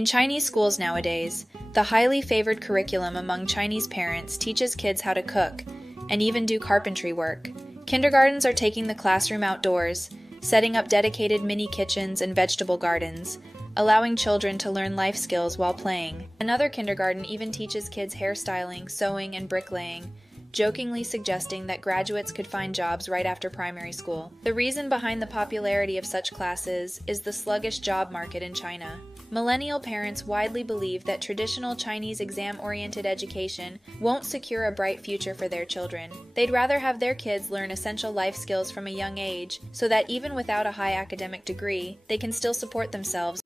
In Chinese schools nowadays, the highly favored curriculum among Chinese parents teaches kids how to cook and even do carpentry work. Kindergartens are taking the classroom outdoors, setting up dedicated mini kitchens and vegetable gardens, allowing children to learn life skills while playing. Another kindergarten even teaches kids hairstyling, sewing, and bricklaying, jokingly suggesting that graduates could find jobs right after primary school. The reason behind the popularity of such classes is the sluggish job market in China. Millennial parents widely believe that traditional Chinese exam-oriented education won't secure a bright future for their children. They'd rather have their kids learn essential life skills from a young age so that even without a high academic degree, they can still support themselves